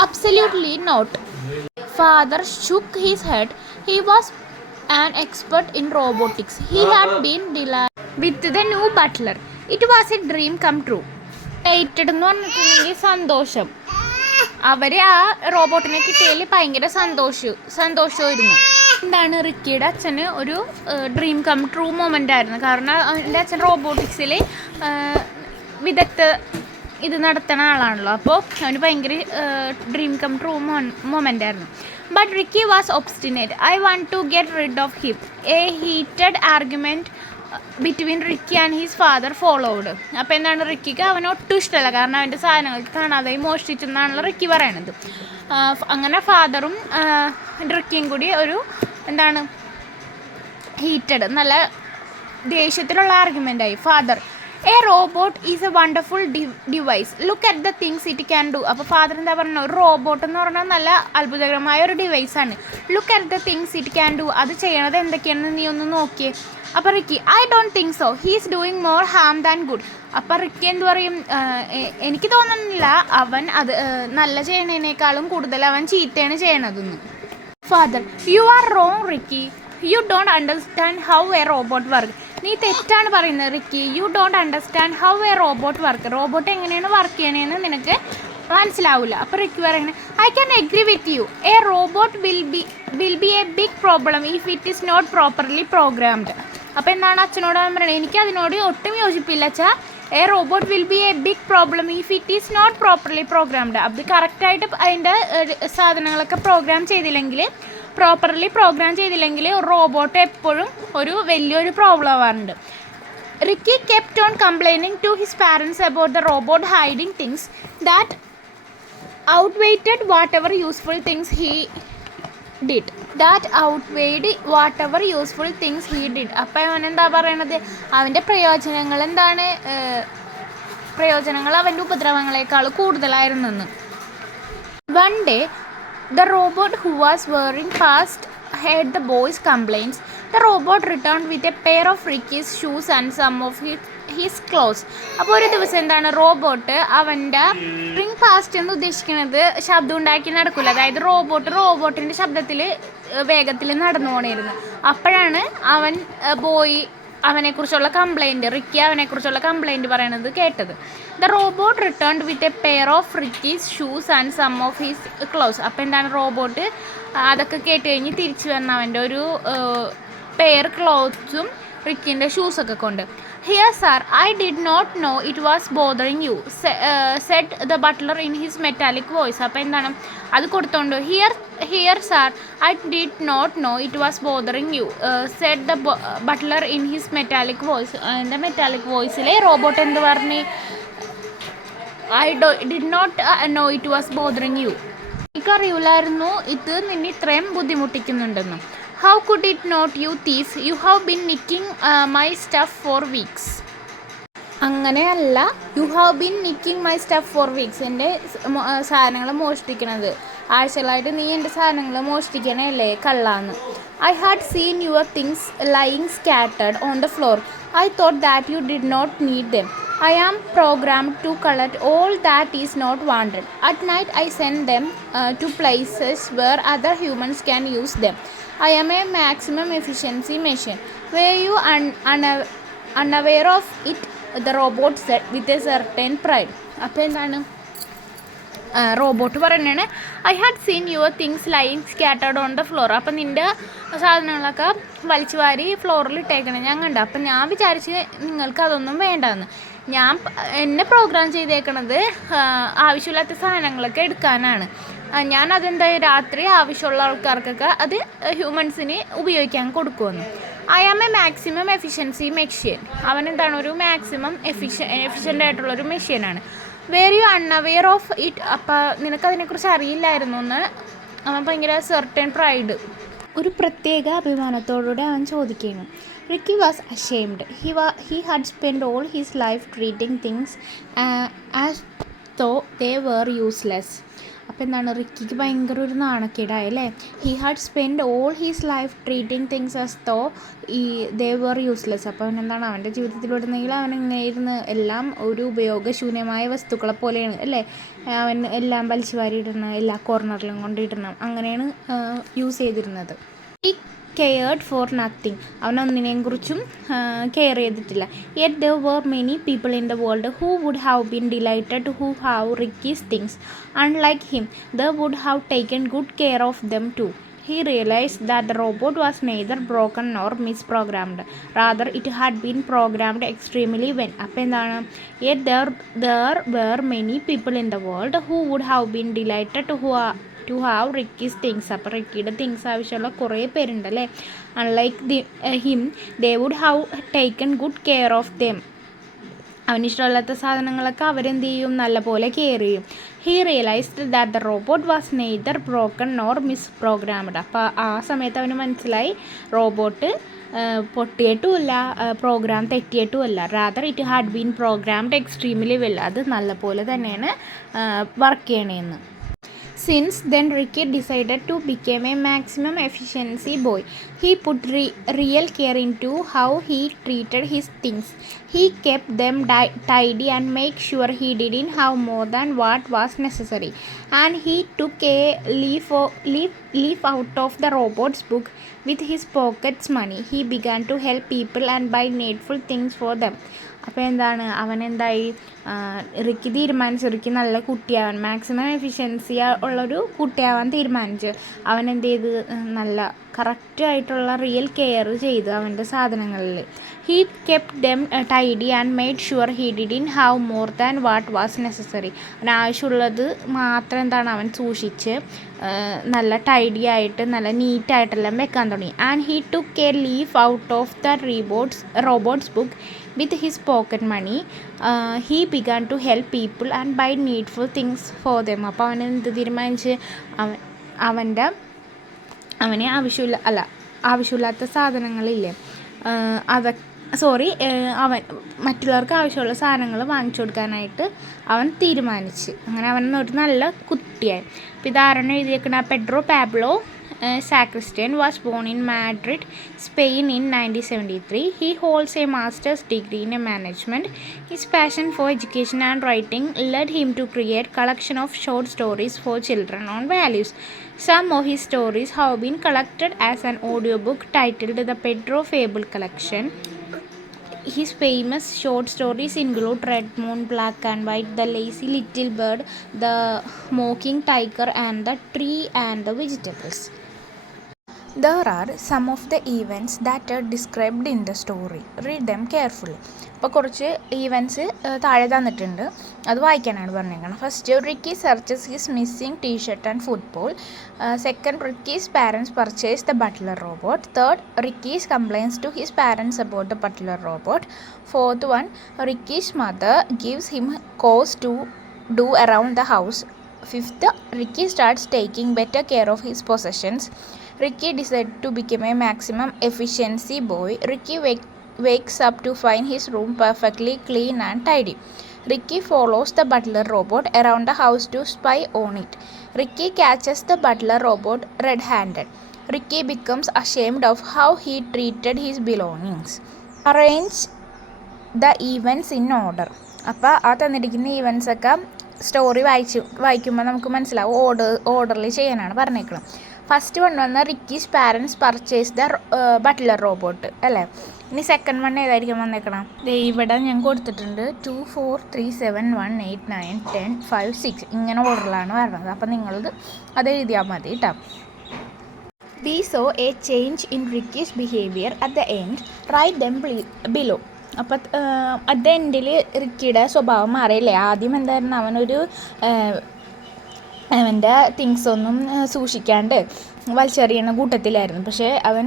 Absolutely not. Father shook his head. He was an expert in robotics. He had been delighted with the new butler. It was a dream come true. Delighted എന്ന് പറഞ്ഞിട്ടുണ്ടെങ്കിൽ സന്തോഷം. അവർ ആ റോബോട്ടിനെ കിട്ടിയതിൽ ഭയങ്കര സന്തോഷമായിരുന്നു. എന്താണ്, റിക്കിയുടെ അച്ഛന് ഒരു ഡ്രീം കം ട്രൂ മൊമെൻ്റ് ആയിരുന്നു. കാരണം എൻ്റെ അച്ഛൻ റോബോട്ടിക്സിൽ ഇത് നടത്തുന്ന ആളാണല്ലോ. അപ്പോൾ അവന് ഭയങ്കര ഡ്രീം കം ട്രൂ മൊമെൻ്റ് ആയിരുന്നു. But Ricky was obstinate. I want to get rid of him. A heated argument between Ricky and his father followed. അപ്പോൾ എന്താണ്, റിക്കിക്ക് അവനെ ഒട്ടും ഇഷ്ടമല്ല, കാരണം അവൻ്റെ സാധനങ്ങൾക്ക് കാണാതായി മോഷ്ടിച്ചെന്നാണല്ലോ റിക്കി പറയണത്. അങ്ങനെ ഫാദറും റിക്കിയും കൂടി ഒരു എന്താണ് ഹീറ്റഡ്, നല്ല ദേഷ്യത്തിലുള്ള ആർഗ്യുമെൻ്റായി. Father, a robot is a wonderful device, look at the things it can do. അപ്പോൾ ഫാദർ എന്താ പറയുന്നത്, ഒരു റോബോട്ട് എന്ന് പറഞ്ഞാൽ നല്ല അത്ഭുതകരമായ ഒരു ഡിവൈസാണ്. Look at the things it can do, അത് ചെയ്യണത് എന്തൊക്കെയാണെന്ന് നീ ഒന്ന് നോക്കിയേ. അപ്പോൾ Ricky, I don't think so, he's doing more harm than good. അപ്പോൾ റിക്കി എന്ത് പറയും, എനിക്ക് തോന്നുന്നില്ല അവൻ അത് നല്ല ചെയ്യണതിനേക്കാളും കൂടുതൽ അവൻ ചീത്തയാണ് ചെയ്യണതെന്ന്. Father, you are wrong Ricky, you don't understand how a robot work. നീ തെറ്റാണ് പറയുന്നത് Ricky, you don't understand how a robot work. Robot എങ്ങനെയാണ് വർക്ക് ചെയ്യണതെന്ന് നിനക്ക് മനസ്സിലാവില്ല. അപ്പോൾ റിക്കി പറയുന്നത്, I can agree with you, a robot will be a big problem if it is not properly programmed. അപ്പോൾ എന്താണ് അച്ഛനോട് അവൻ പറയുന്നത്, എനിക്ക് അതിനോട് ഒട്ടും യോജിപ്പില്ല അച്ഛാ. A robot will be a big problem if it is not properly programmed. അത് കറക്റ്റായിട്ട് അതിൻ്റെ സാധനങ്ങളൊക്കെ പ്രോപ്പർലി പ്രോഗ്രാം ചെയ്തില്ലെങ്കിൽ റോബോട്ട് എപ്പോഴും ഒരു വലിയൊരു പ്രോബ്ലം ആവാറുണ്ട്. Ricky kept on complaining to his parents about the robot hiding things that outweighed whatever useful things he did. അപ്പോൾ അവൻ എന്താ പറയണത്, അവൻ്റെ പ്രയോജനങ്ങൾ എന്താണ്, പ്രയോജനങ്ങൾ അവൻ്റെ ഉപദ്രവങ്ങളെക്കാൾ കൂടുതലായിരുന്നെന്ന്. One day, the robot who was wearing past heard the boys' complaints. The robot returned with a pair of Ricky's shoes and some of his clothes. അപ്പോൾ ഒരു ദിവസം എന്താണ്, റോബോട്ട് അവൻ്റെ റിംഗ് പാസ്റ്റ് എന്ന് ഉദ്ദേശിക്കുന്നത് ശബ്ദം ഉണ്ടാക്കി നടക്കില്ല, അതായത് റോബോട്ടിൻ്റെ ശബ്ദത്തിൽ വേഗത്തിൽ നടന്നു പോകണമായിരുന്നു. അപ്പോഴാണ് അവൻ റിക്കി അവനെക്കുറിച്ചുള്ള കംപ്ലൈൻറ്റ് പറയണത് കേട്ടത്. The robot returned with a pair of Ricky's shoes and some of his clothes. അപ്പോൾ എന്താണ്, റോബോട്ട് അതൊക്കെ കേട്ട് കഴിഞ്ഞ് തിരിച്ചു വന്ന അവൻ്റെ ഒരു പെയർ ക്ലോത്ത്സും റിക്കിൻ്റെ ഷൂസൊക്കെ കൊണ്ട്. Here sir, I did not know it was bothering you, said the butler in his metallic voice. അപ്പോൾ എന്താണ് അത് കൊടുത്തോണ്ട്, here sir, I did not know it was bothering you, said the butler in his metallic voice. എൻ്റെ metallic വോയിസിൽ robot എന്ത് പറഞ്ഞു, I did not know it was bothering you, എനിക്കറിയില്ലായിരുന്നു ഇത് നിന്നെ ഇത്രയും ബുദ്ധിമുട്ടിക്കുന്നുണ്ടെന്നും. How could it not, you thief? You have been nicking my stuff for weeks. അങ്ങനെയല്ല, you have been nicking my stuff for weeks. എൻ്റെ സാധനങ്ങൾ മോഷ്ടിക്കണത് ആഴ്ചകളായിട്ട് നീ എൻ്റെ സാധനങ്ങൾ മോഷ്ടിക്കണല്ലേ കള്ളാന്ന്. I had seen your things lying scattered on the floor. I thought that you did not need them. I am programmed to collect all that is not wanted. At night I send them to places where other humans can use them. I am a maximum efficiency machine. Were you unaware of it? The robot said with a certain pride. അപ്പോൾ എന്താണ് robot പറയുന്നതാണ്, I had seen your things lying scattered on the floor. അപ്പം നിൻ്റെ സാധനങ്ങളൊക്കെ വലിച്ചു വാരി ഫ്ലോറിൽ ഇട്ടേക്കണം ഞാൻ കണ്ടു. അപ്പം ഞാൻ വിചാരിച്ച് നിങ്ങൾക്ക് അതൊന്നും വേണ്ടെന്ന്. എന്നെ പ്രോഗ്രാം ചെയ്തേക്കണത് ആവശ്യമില്ലാത്ത സാധനങ്ങളൊക്കെ എടുക്കാനാണ്. ഞാൻ അതെന്താ രാത്രി ആവശ്യമുള്ള ആൾക്കാർക്കൊക്കെ അത് ഹ്യൂമൻസിന് ഉപയോഗിക്കാൻ കൊടുക്കുമെന്ന്. I am a maximum efficiency machine. അവനെന്താണ്, ഒരു മാക്സിമം എഫിഷ്യൻ്റ് ആയിട്ടുള്ളൊരു മെഷീനാണ്. Were you unaware of it. അപ്പോൾ നിനക്കതിനെക്കുറിച്ച് അറിയില്ലായിരുന്നു എന്ന് അവൻ ഭയങ്കര സെർട്ടൻ പ്രൈഡ്, ഒരു പ്രത്യേക അഭിമാനത്തോടുകൂടി അവൻ ചോദിക്കുകയാണ്. Ricky was ashamed. He had spend all his life treating things as തോ ദേ വേർ യൂസ്ലെസ്. അപ്പോൾ എന്താണ്, റിക്കിക്ക് ഭയങ്കര ഒരു നാണക്കേടായി അല്ലേ. He had spend all his life treating things as തോ ദേ വേർ യൂസ്ലെസ്. അപ്പോൾ അവനെന്താണ്, അവൻ്റെ ജീവിതത്തിലുടനെങ്കിൽ അവൻ ഇങ്ങനെ ഇരുന്ന് എല്ലാം ഒരു ഉപയോഗശൂന്യമായ വസ്തുക്കളെ പോലെയാണ് അല്ലേ. അവൻ എല്ലാം വലിച്ചു വാരി ഇടണം, എല്ലാ കോർണറിലും കൊണ്ടിടണം, അങ്ങനെയാണ് യൂസ് ചെയ്തിരുന്നത്. ഈ കെയർഡ് ഫോർ നത്തിങ്. അവനൊന്നിനെയും കുറിച്ചും കെയർ ചെയ്തിട്ടില്ല. Yet there were many people in the world who would have been delighted to have Ricky's things. Unlike him, they would have taken good care of them too. He realized that the robot was neither broken nor misprogrammed. Rather, it had been programmed extremely well. അപ്പോൾ എന്താണ്, yet there were many people in the world who would have been delighted to to have Ricky's things. അപ്പോൾ റിക്കിയുടെ things ആവശ്യമുള്ള കുറേ പേരുണ്ടല്ലേ. Unlike him they would have taken good care of them. അവനിഷ്ടമില്ലാത്ത സാധനങ്ങളൊക്കെ അവരെന്ത് ചെയ്യും, നല്ലപോലെ കെയർ ചെയ്യും. He realised that the robot was neither broken nor misprogrammed. അപ്പോൾ ആ സമയത്ത് അവന് മനസ്സിലായി റോബോട്ട് പൊട്ടിയിട്ടുമില്ല, പ്രോഗ്രാം തെറ്റിയിട്ടുമല്ല. Rather it had been programmed extremely well. അത് നല്ലപോലെ തന്നെയാണ് വർക്ക് ചെയ്യണേന്ന്. Since then, Ricky decided to become a maximum efficiency boy. He put real care into how he treated his things. He kept them tidy and made sure he didn't have more than what was necessary. And he took a leaf out of the robot's book. With his pockets money, he began to help people and buy needful things for them. അപ്പോൾ എന്താണ്, അവനെന്തായി, Ricky തീരുമാനിച്ചു Ricky നല്ല കുട്ടിയാവാൻ, maximum efficiency ഉള്ളൊരു കുട്ടിയാവാൻ തീരുമാനിച്ചു. അവൻ എന്ത് ചെയ്ത്, നല്ല കറക്റ്റായിട്ടുള്ള റിയൽ കെയർ ചെയ്തു അവൻ്റെ സാധനങ്ങളിൽ. He kept them tidy and made sure he didn't have more than what was necessary. അവന് ആവശ്യമുള്ളത് മാത്രം എന്താണ് അവൻ സൂക്ഷിച്ച് നല്ല ടൈഡി ആയിട്ട് നല്ല നീറ്റായിട്ടെല്ലാം വെക്കാൻ തുടങ്ങി. And he took a leaf out of the robot's book. With his pocket money he began to help people and buy needful things for them. അപ്പോൾ അവൻ എന്ത് തീരുമാനിച്ച്, അവന് ആവശ്യമില്ലാത്ത സാധനങ്ങളില്ലേ അവൻ മറ്റുള്ളവർക്ക് ആവശ്യമുള്ള സാധനങ്ങൾ വാങ്ങിച്ചു കൊടുക്കാനായിട്ട് അവൻ തീരുമാനിച്ച്. അങ്ങനെ അവൻ ഒരു നല്ല കുട്ടിയായി. അപ്പോൾ ഇതാരാണ് എഴുതിയേക്കണ, Pedro Pablo Sacristan was born in Madrid, Spain in 1973. He holds a master's degree in management. His passion for education and writing led him to create a collection of short stories for children on values. Some of his stories have been collected as an audiobook titled The Pedro Fable Collection. His famous short stories include Red Moon, Black and White, The Lazy Little Bird, The Mocking Tiger and The Tree and the Vegetables. There are some of the events that are described in the story. Read them carefully. അപ്പോൾ കുറച്ച് events താഴെ തന്നിട്ടുണ്ട്, അത് വായിക്കാനാണ് പറഞ്ഞേക്കണം. First, Ricky searches his missing T shirt and football. Second, Ricky's parents purchase the butler robot. Third, Ricky's complaints to his parents about the butler robot. Fourth one, Ricky's mother gives him കോസ് to do around the house. Fifth, Ricky starts taking better care of his possessions. Ricky decided to become a maximum efficiency boy. Ricky wakes up to find his room perfectly clean and tidy. Ricky follows the butler robot around the house to spy on it. Ricky catches the butler robot red-handed. Ricky becomes ashamed of how he treated his belongings. Arrange the events in order. അപ്പോൾ ആ തന്നിരിക്കുന്ന ഈവൻസൊക്കെ story വായിക്കുമ്പോൾ നമുക്ക് മനസ്സിലാവും ഓർഡറിൽ ചെയ്യാനാണ് പറഞ്ഞേക്കണം. First one വന്ന് Ricky's parents purchase the butler robot അല്ലേ. ഇനി സെക്കൻഡ് വൺ ഏതായിരിക്കും വന്നേക്കണം, ഇവിടെ ഞാൻ കൊടുത്തിട്ടുണ്ട് 2 4 3 7 1 8 9 10 5 6 ഇങ്ങനെ ഓർഡറിലാണ് വരുന്നത്. അപ്പം നിങ്ങളത് അത് എഴുതിയാൽ മതി കേട്ടോ. We saw a change in Ricky's behavior at the end. Write them below. അപ്പം at the endൽ റിക്കിയുടെ സ്വഭാവം മാറിയില്ലേ. ആദ്യം എന്തായിരുന്നു, അവൻ്റെ തിങ്സൊന്നും സൂക്ഷിക്കാണ്ട് വലിച്ചെറിയുന്ന കൂട്ടത്തിലായിരുന്നു. പക്ഷേ അവൻ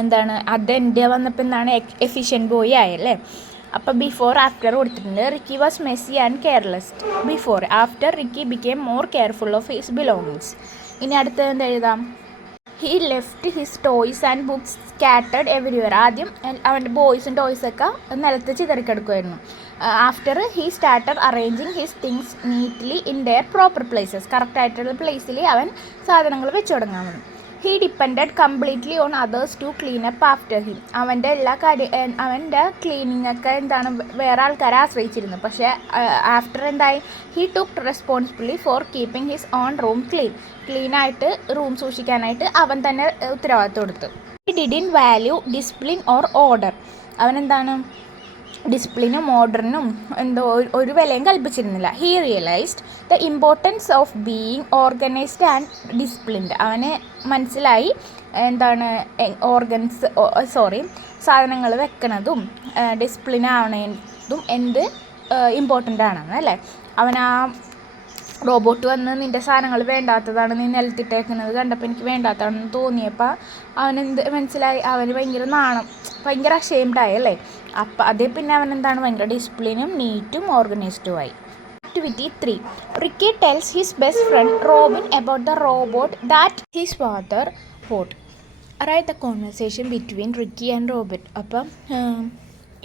എന്താണ് അത് എൻ്റെ വന്നപ്പോൾ എന്താണ് എഫിഷ്യൻറ്റ് ബോയ് ആയല്ലേ. അപ്പോൾ ബിഫോർ ആഫ്റ്റർ കൊടുത്തിട്ടുണ്ട്. Ricky was messy and careless before. After Ricky became more careful of his belongings. ഇനി അടുത്തത് എന്ത് എഴുതാം, he left his toys and books scattered everywhere. ആദ്യം അവൻ്റെ ബോയ്സും ടോയ്സൊക്കെ നിലത്ത് ചിതറിക്കെടുക്കുമായിരുന്നു. After he started arranging his things neatly in their proper places. കറക്റ്റായിട്ടുള്ള പ്ലേസിൽ അവൻ സാധനങ്ങൾ വെച്ച് തുടങ്ങാമെന്ന്. He depended completely on others to clean up after him. അവൻ്റെ അവൻ്റെ ക്ലീനിങ് ഒക്കെ എന്താണ് വേറെ ആൾക്കാരെ ആശ്രയിച്ചിരുന്നു. പക്ഷേ ആഫ്റ്റർ എന്തായി, he took responsibility for keeping his own room ക്ലീനായിട്ട് റൂം സൂക്ഷിക്കാനായിട്ട് അവൻ തന്നെ ഉത്തരവാദിത്വം എടുത്തു. He didn't value discipline or order. അവനെന്താണ് ഡിസിപ്ലിനും ഓർഡറിനും എന്തോ ഒരു വിലയും കൽപ്പിച്ചിരുന്നില്ല. He realised the importance of being organised and disciplined. അവന് മനസ്സിലായി എന്താണ് സാധനങ്ങൾ വെക്കണതും ഡിസിപ്ലിൻ ആവണതും എന്ത് ഇമ്പോർട്ടൻ്റ് ആണെന്ന് അല്ലേ. അവൻ ആ റോബോട്ട് വന്ന് നിൻ്റെ സാധനങ്ങൾ വേണ്ടാത്തതാണ്, നീ നിലത്തിട്ടേക്കുന്നത് കണ്ടപ്പോൾ എനിക്ക് വേണ്ടാത്തതാണെന്ന് തോന്നിയപ്പോൾ അവനെന്ത് മനസ്സിലായി, അവന് ഭയങ്കര നാണം, ഭയങ്കര അഷെയിംഡായി അല്ലേ. അപ്പം അതേ പിന്നെ അവനെന്താണ് ഭയങ്കര ഡിസിപ്ലിനും നീറ്റും ഓർഗനൈസ്ഡുമായി. Activity 3. Ricky tells his best friend Robin about the robot that his father bought. Write the conversation between Ricky and Robin. അപ്പം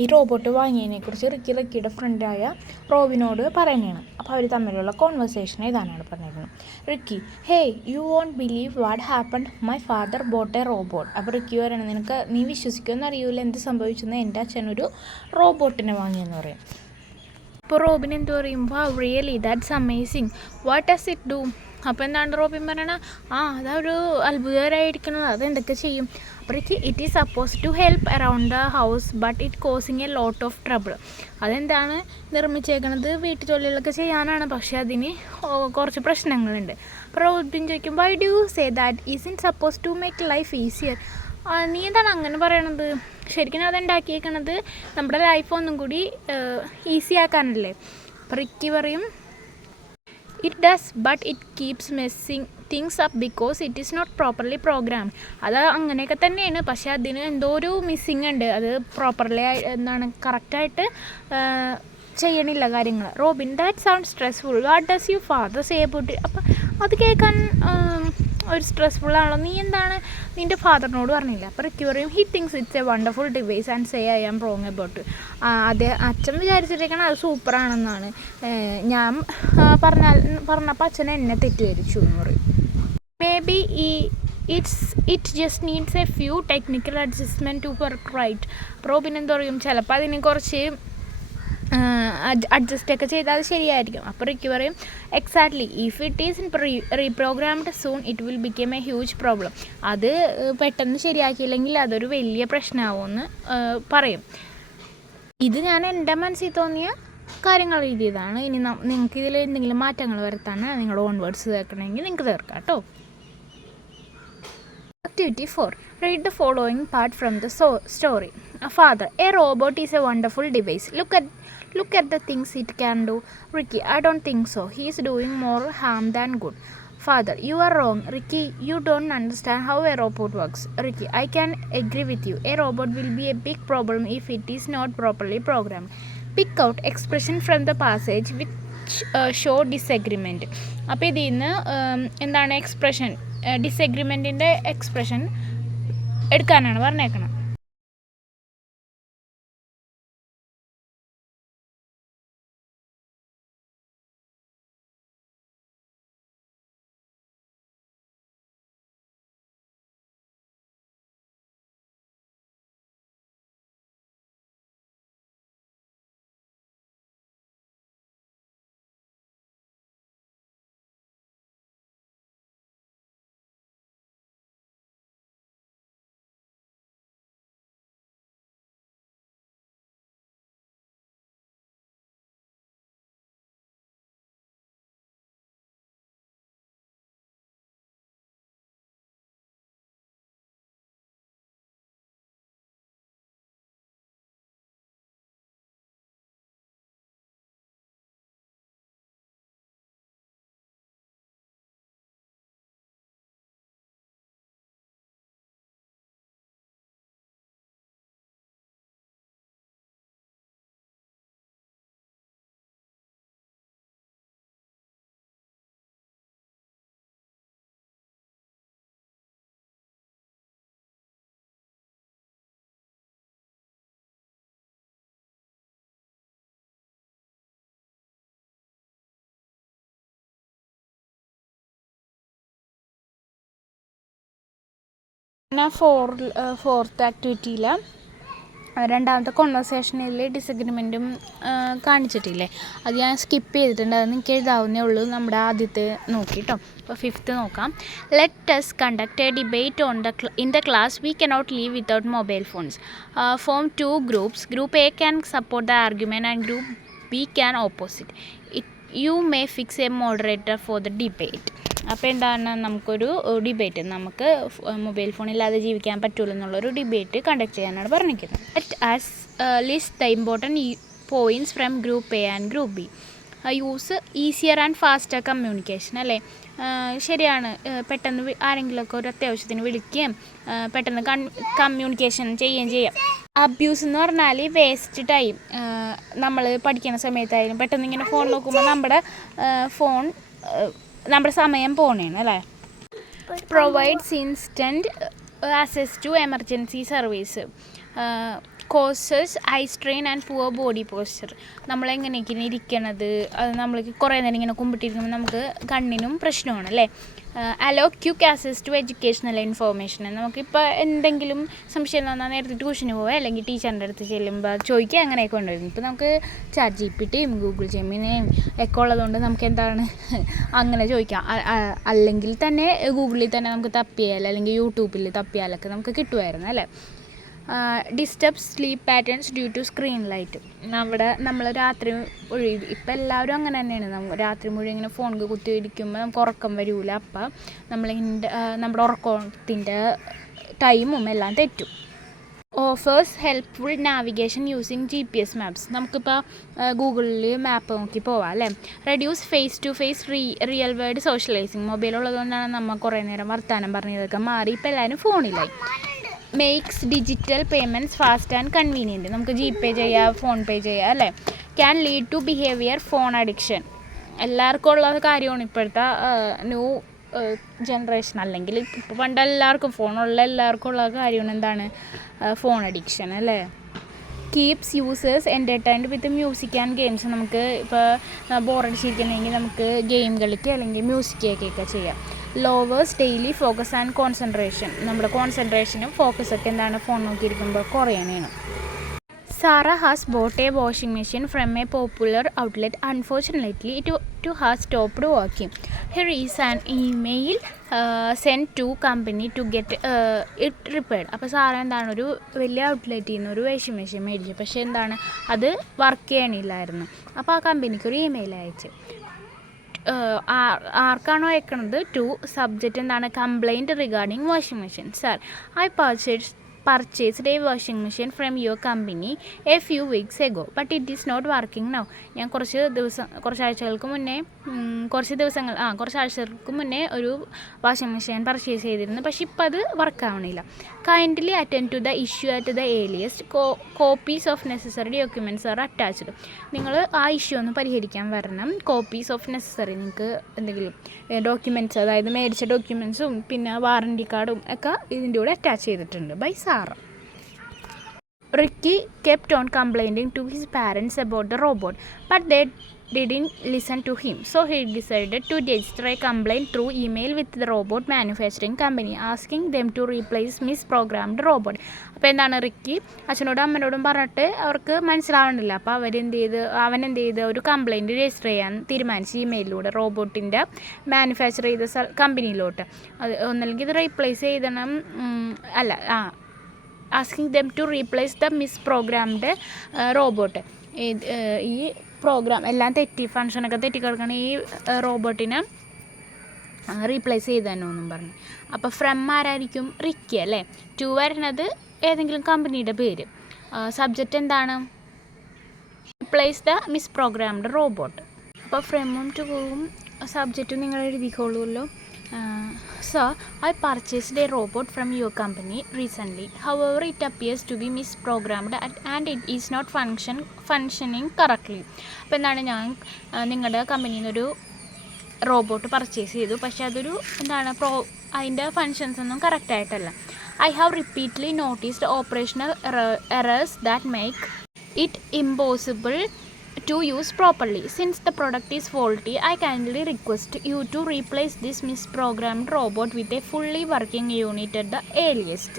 ഈ റോബോട്ട് വാങ്ങിയതിനെക്കുറിച്ച് റിക്കിയുടെ ഫ്രണ്ടായ റോബിനോട് പറയുകയാണ്. അപ്പോൾ അവർ തമ്മിലുള്ള കോൺവെർസേഷൻ ഇതാണ് പറഞ്ഞിരിക്കുന്നത്. Ricky, hey, you won't believe what happened, my father bought a robot. അപ്പോൾ Ricky പറയണം, നീ വിശ്വസിക്കുമെന്ന് അറിയില്ല എന്ത് സംഭവിച്ചെന്ന്, എൻ്റെ അച്ഛനൊരു റോബോട്ടിനെ വാങ്ങിയെന്ന് പറയും. അപ്പോൾ റോബിൻ എന്ത് പറയും, wow really that's amazing, what does it do. അപ്പോൾ എന്താണ് റോബിൻ പറയണ, അതൊരു അത്ഭുതകരമായിരിക്കുന്നത്, അതെന്തൊക്കെ ചെയ്യും. അപ്പോഴേക്ക് it is suppose to help around the house but it causing a lot of trouble. അതെന്താണ് നിർമ്മിച്ചേക്കണത്, വീട്ടുജോലികളൊക്കെ ചെയ്യാനാണ്, പക്ഷേ അതിന് കുറച്ച് പ്രശ്നങ്ങളുണ്ട്. അപ്പോൾ റോബിൻ ചോദിക്കും, why do you say that, is it suppose to make life easier. നീ എന്താണ് അങ്ങനെ പറയണത്, ശരിക്കും അതുണ്ടാക്കിയേക്കണത് നമ്മുടെ ലൈഫ് ഒന്നും കൂടി ഈസി ആക്കാനല്ലേ. അപ്പോൾ റിക്കി പറയും, it does but it keeps messing things up because it is not properly program. അത് അങ്ങനെയൊക്കെ തന്നെയാണ്, പക്ഷേ അതിന് എന്തോ ഒരു മിസ്സിങ് ഉണ്ട്, അത് പ്രോപ്പർലി കറക്റ്റായിട്ട് ചെയ്യണില്ല കാര്യങ്ങൾ. Robin, that sound stressful, what does you father say about it. അപ്പം അത് കേൾക്കാൻ ഒരു സ്ട്രെസ്ഫുള്ളാണല്ലോ, നീ എന്താണ് നിൻ്റെ ഫാദറിനോട് പറഞ്ഞില്ല. അപ്പോൾ റിക്കി പറയും, he thinks it's a wonderful device and say I am wrong about. അതേ അച്ഛൻ വിചാരിച്ചിരിക്കണം അത് സൂപ്പറാണെന്നാണ്, ഞാൻ പറഞ്ഞപ്പോൾ അച്ഛൻ എന്നെ തെറ്റിദ്ധരിച്ചു എന്ന് പറയും. Maybe it just needs a few technical adjustment to work right. Robin എന്ത് പറയും, ചിലപ്പോൾ അതിന് കുറച്ച് അഡ്ജസ്റ്റൊക്കെ ചെയ്താൽ അത് ശരിയായിരിക്കും. അപ്പോൾ റിക്കി പറയും, exactly, if it is reprogrammed soon it will become a huge problem. അത് പെട്ടെന്ന് ശരിയാക്കിയില്ലെങ്കിൽ അതൊരു വലിയ പ്രശ്നമാവുമെന്ന് പറയും. ഇത് ഞാൻ എൻ്റെ മനസ്സിൽ തോന്നിയ കാര്യങ്ങൾ എഴുതിയതാണ്. ഇനി നിങ്ങൾക്ക് ഇതിൽ എന്തെങ്കിലും മാറ്റങ്ങൾ വരുത്താണ് നിങ്ങളുടെ ഓൺ വേർഡ്സ് ചേർക്കണമെങ്കിൽ നിങ്ങൾക്ക് ചേർക്കാം കേട്ടോ. Activity 4. Read the following part from the story. Father, a robot is a wonderful device. Look at the things it can do. Ricky, I don't think so. He is doing more harm than good. Father, you are wrong. Ricky, you don't understand how a robot works. Ricky, I can agree with you. A robot will be a big problem if it is not properly programmed. Pick out expression from the passage which show disagreement. അപ്പോൾ ഇതിൽ നിന്ന് എന്താണ് expression, ഡിസഗ്രിമെൻറ്റിൻ്റെ expression എടുക്കാനാണ് പറഞ്ഞേക്കണം. ഞാൻ fourth ആക്ടിവിറ്റിയിൽ രണ്ടാമത്തെ കോൺവെർസേഷനിൽ ഡിസഗ്രിമെൻറ്റും കാണിച്ചിട്ടില്ലേ, അത് ഞാൻ സ്കിപ്പ് ചെയ്തിട്ടുണ്ട്, അത് നിങ്ങൾക്ക് എഴുതാവുന്നേ ഉള്ളൂ. നമ്മുടെ ആദ്യത്തെ നോക്കിട്ടോ. അപ്പോൾ ഫിഫ്ത്ത് നോക്കാം. Let us conduct a debate in the class. We cannot live without mobile phones. Form two groups. Group A can support the argument and Group B can oppose it. You may fix a moderator for the debate. അപ്പോൾ എന്താണ്, നമുക്കൊരു debate, നമുക്ക് mobile ഫോണില്ലാതെ ജീവിക്കാൻ പറ്റുള്ളൂ എന്നുള്ളൊരു debate conduct ചെയ്യാനാണ് പറഞ്ഞിരിക്കുന്നത്. Let us list the important points from Group A and Group B. Use easier and faster communication അല്ലേ. ശരിയാണ്. പെട്ടെന്ന് ആരെങ്കിലുമൊക്കെ ഒരു അത്യാവശ്യത്തിന് വിളിക്കുകയും പെട്ടെന്ന് കമ്മ്യൂണിക്കേഷൻ ചെയ്യുകയും ചെയ്യാം. അബ്യൂസ് എന്ന് പറഞ്ഞാൽ വേസ്റ്റ് ടൈം. നമ്മൾ പഠിക്കുന്ന സമയത്തായാലും പെട്ടെന്ന് ഇങ്ങനെ ഫോൺ നോക്കുമ്പോൾ നമ്മുടെ സമയം പോണേണ് അല്ലേ. Provides instant access to emergency service. Causes eye strain and poor body posture. നമ്മളെങ്ങനെയൊക്കെ ഇരിക്കണത്, അത് നമ്മൾ കുറേ നേരം ഇങ്ങനെ കുമ്പിട്ടിരിക്കുമ്പോൾ നമുക്ക് കണ്ണിനും പ്രശ്നമാണ് അല്ലേ. Allow quick access to educational information. നമുക്കിപ്പോൾ എന്തെങ്കിലും സംശയം തന്നാൽ നേരത്തെ ട്യൂഷന് പോവുക അല്ലെങ്കിൽ ടീച്ചറിൻ്റെ അടുത്ത് ചെല്ലുമ്പോൾ ചോദിക്കുക, അങ്ങനെയൊക്കെ ഉണ്ടായിരുന്നു. ഇപ്പോൾ നമുക്ക് ചാറ്റ് ജിപിടിയും ഗൂഗിൾ ജെമിനിയും ഒക്കെ ഉള്ളതുകൊണ്ട് നമുക്ക് എന്താണ് അങ്ങനെ ചോദിക്കാം. അല്ലെങ്കിൽ തന്നെ ഗൂഗിളിൽ തന്നെ നമുക്ക് തപ്പിയാൽ അല്ലെങ്കിൽ യൂട്യൂബിൽ തപ്പിയാലൊക്കെ നമുക്ക് കിട്ടുമായിരുന്നു അല്ലേ. Disturb sleep patterns due to screen light. നമ്മൾ രാത്രി ഒഴിവ്, ഇപ്പം എല്ലാവരും അങ്ങനെ തന്നെയാണ്. രാത്രി മുഴുവൻ ഇങ്ങനെ ഫോണിൽ കുത്തിയിരിക്കുമ്പോൾ നമുക്ക് ഉറക്കം വരില്ല. അപ്പം നമ്മുടെ ഉറക്കത്തിൻ്റെ ടൈമും എല്ലാം തെറ്റും. Offers helpful navigation using GPS maps. നമുക്കിപ്പോൾ ഗൂഗിളിൽ മാപ്പ് നോക്കി പോവാം അല്ലേ. Reduce face to face real world socialising. മൊബൈലുള്ളതുകൊണ്ടാണ് നമ്മൾ കുറേ നേരം വർത്തമാനം പറഞ്ഞതൊക്കെ മാറി ഇപ്പോൾ എല്ലാവരും ഫോണിലായി. Makes digital payments fast and convenient. നമുക്ക് GPay ചെയ്യാം, ഫോൺ പേ ചെയ്യാം അല്ലേ. Can lead to behaviour phone addiction. എല്ലാവർക്കും ഉള്ള കാര്യമാണ് ഇപ്പോഴത്തെ ന്യൂ ജനറേഷൻ. അല്ലെങ്കിൽ ഇപ്പോൾ പണ്ട് എല്ലാവർക്കും ഫോണുള്ള എല്ലാവർക്കും ഉള്ള കാര്യമാണ് എന്താണ് ഫോൺ അഡിക്ഷൻ അല്ലേ. Keeps users entertained with music and games. നമുക്ക് ഇപ്പോൾ ബോറടിച്ചിരിക്കണമെങ്കിൽ നമുക്ക് ഗെയിം കളിക്കുക അല്ലെങ്കിൽ മ്യൂസിക് കേൾക്കുകയൊക്കെ ചെയ്യാം. Lowers daily focus and concentration. നമ്മുടെ കോൺസെൻട്രേഷനും ഫോക്കസൊക്കെ എന്താണ് ഫോൺ നോക്കിയിരിക്കുമ്പോൾ കുറയാനാണ്. Sara has bought a washing machine from a popular outlet. Unfortunately it has stopped working. Here is an email send to company to get it repaired. അപ്പോൾ Sara എന്താണ് ഒരു വലിയ ഔട്ട്ലെറ്റിൽ നിന്ന് ഒരു വാഷിംഗ് മെഷീൻ മേടിച്ചു, പക്ഷേ എന്താണ് അത് വർക്ക് ചെയ്യണില്ലായിരുന്നു. അപ്പോൾ ആ കമ്പനിക്ക് ഒരു ഇമെയിൽ അയച്ചു. ആർക്കാണോ അയക്കണത് ടു സബ്ജക്റ്റ് എന്താണ് complaint regarding washing machine. Sir I purchased a washing machine from your company a few weeks ago but it is not working now. ഞാൻ കുറച്ച് ആഴ്ചകൾക്ക് മുന്നേ ഒരു വാഷിംഗ് മെഷീൻ പർച്ചേസ് ചെയ്തിരുന്നു, പക്ഷെ ഇപ്പം അത് വർക്കാവണില്ല. Kindly attend to the issue at the earliest. Copies of necessary documents are attached. നിങ്ങൾ ആ ഇഷ്യൂ ഒന്ന് പരിഹരിക്കാൻ വരണം. കോപ്പീസ് ഓഫ് നെസസറി, നിങ്ങൾക്ക് എന്തെങ്കിലും ഡോക്യുമെൻറ്റ്സ്, അതായത് മേടിച്ച ഡോക്യുമെൻറ്റ്സും പിന്നെ വാറണ്ടി കാർഡും ഒക്കെ ഇതിൻ്റെ കൂടെ അറ്റാച്ച് ചെയ്തിട്ടുണ്ട്. Bye Sara. Ricky kept on complaining to his parents about the robot, but they didn't listen to him. So he decided to register a complaint through email with the robot manufacturing company, asking them to replace misprogrammed robot. അപ്പോൾ എന്താണ് Ricky അച്ഛനോടും അമ്മനോടും പറഞ്ഞിട്ട് അവർക്ക് മനസ്സിലാവണില്ല. അപ്പോൾ അവൻ എന്ത് ചെയ്ത് ഒരു കംപ്ലയിൻറ്റ് രജിസ്റ്റർ ചെയ്യാൻ തീരുമാനിച്ചു ഇമെയിലിലൂടെ റോബോട്ടിൻ്റെ മാനുഫാക്ചർ ചെയ്ത കമ്പനിയിലോട്ട്. അത് ഒന്നല്ലെങ്കിൽ ഇത് റീപ്ലേസ് ചെയ്യണം, asking them to replace the misprogrammed robot. ഈ പ്രോഗ്രാം എല്ലാം ഫങ്ഷനൊക്കെ തെറ്റിക്കിടക്കണ ഈ റോബോട്ടിനെ റീപ്ലേസ് ചെയ്താനോന്നും പറഞ്ഞു. അപ്പോൾ ഫ്രം ആരായിരിക്കും? റിക്കി അല്ലേ. ടു വരുന്നത് ഏതെങ്കിലും കമ്പനിയുടെ പേര്. സബ്ജക്റ്റ് എന്താണ്? Replace the misprogrammed robot. അപ്പോൾ ഫ്രമും ടുവും സബ്ജക്റ്റും നിങ്ങൾ എഴുതിക്കോളൂല്ലോ. Sir, I purchased a robot from your company recently. However, it appears to be misprogrammed and it is not functioning correctly. അപ്പോൾ എന്താണ്, ഞാൻ നിങ്ങളുടെ കമ്പനിയിൽ നിന്നൊരു റോബോട്ട് പർച്ചേസ് ചെയ്തു, പക്ഷേ അതൊരു അതിൻ്റെ ഫങ്ഷൻസ് ഒന്നും കറക്റ്റായിട്ടല്ല. I have repeatedly noticed operational errors that make it impossible to use properly. Since the product is faulty, I kindly request you to replace this misprogrammed robot with a fully working unit at the earliest.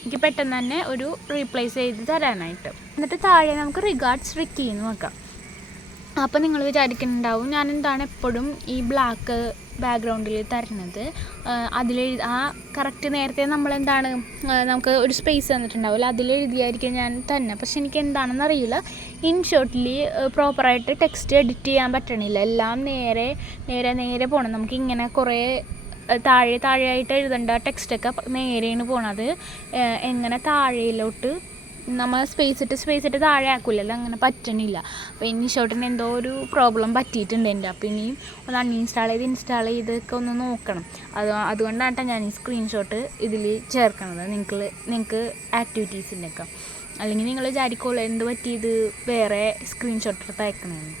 എനിക്ക് പെട്ടെന്ന് തന്നെ ഒരു replace ചെയ്ത് തരാനായിട്ട്. എന്നിട്ട് താഴെ നമുക്ക് regards Ricky എന്ന് നോക്കാം. അപ്പോൾ നിങ്ങൾ വിചാരിക്കുന്നുണ്ടാവും ഞാൻ എന്താണ് എപ്പോഴും ഈ ബ്ലാക്ക് ബാക്ക്ഗ്രൗണ്ടിൽ തരുന്നത്, കറക്റ്റ് നേരത്തെ നമ്മളെന്താണ് നമുക്ക് ഒരു സ്പേസ് തന്നിട്ടുണ്ടാവില്ല, അതിലെഴുതിയായിരിക്കും ഞാൻ തന്നെ. പക്ഷെ എനിക്ക് എന്താണെന്ന് അറിയില്ല, ഇൻഷോട്ടിൽ പ്രോപ്പറായിട്ട് ടെക്സ്റ്റ് എഡിറ്റ് ചെയ്യാൻ പറ്റണില്ല. എല്ലാം നേരെ പോകണം. നമുക്കിങ്ങനെ കുറേ താഴെയായിട്ട് എഴുതേണ്ട ടെക്സ്റ്റൊക്കെ നേരെയാണ് പോണത്. എങ്ങനെ താഴെയിലോട്ട് നമ്മൾ സ്പേസ് ഇട്ട് താഴെ ആക്കില്ലല്ലോ, അങ്ങനെ പറ്റണില്ല. അപ്പോൾ ഇൻഷോട്ടിന് എന്തോ ഒരു പ്രോബ്ലം പറ്റിയിട്ടുണ്ട് എൻ്റെ. അപ്പോൾ ഇനിയും ഒന്ന് അൺഇൻസ്റ്റാൾ ചെയ്ത് ഇതൊക്കെ ഒന്ന് നോക്കണം. അതുകൊണ്ടാണ് ഞാൻ ഈ സ്ക്രീൻഷോട്ട് ഇതിൽ ചേർക്കണത് നിങ്ങൾക്ക് ആക്ടിവിറ്റീസിൻ്റെയൊക്കെ. അല്ലെങ്കിൽ നിങ്ങൾ വിചാരിക്കുമല്ലോ എന്ത് പറ്റിയത് വേറെ സ്ക്രീൻഷോട്ട് എടുത്ത് അയക്കണമെന്ന്.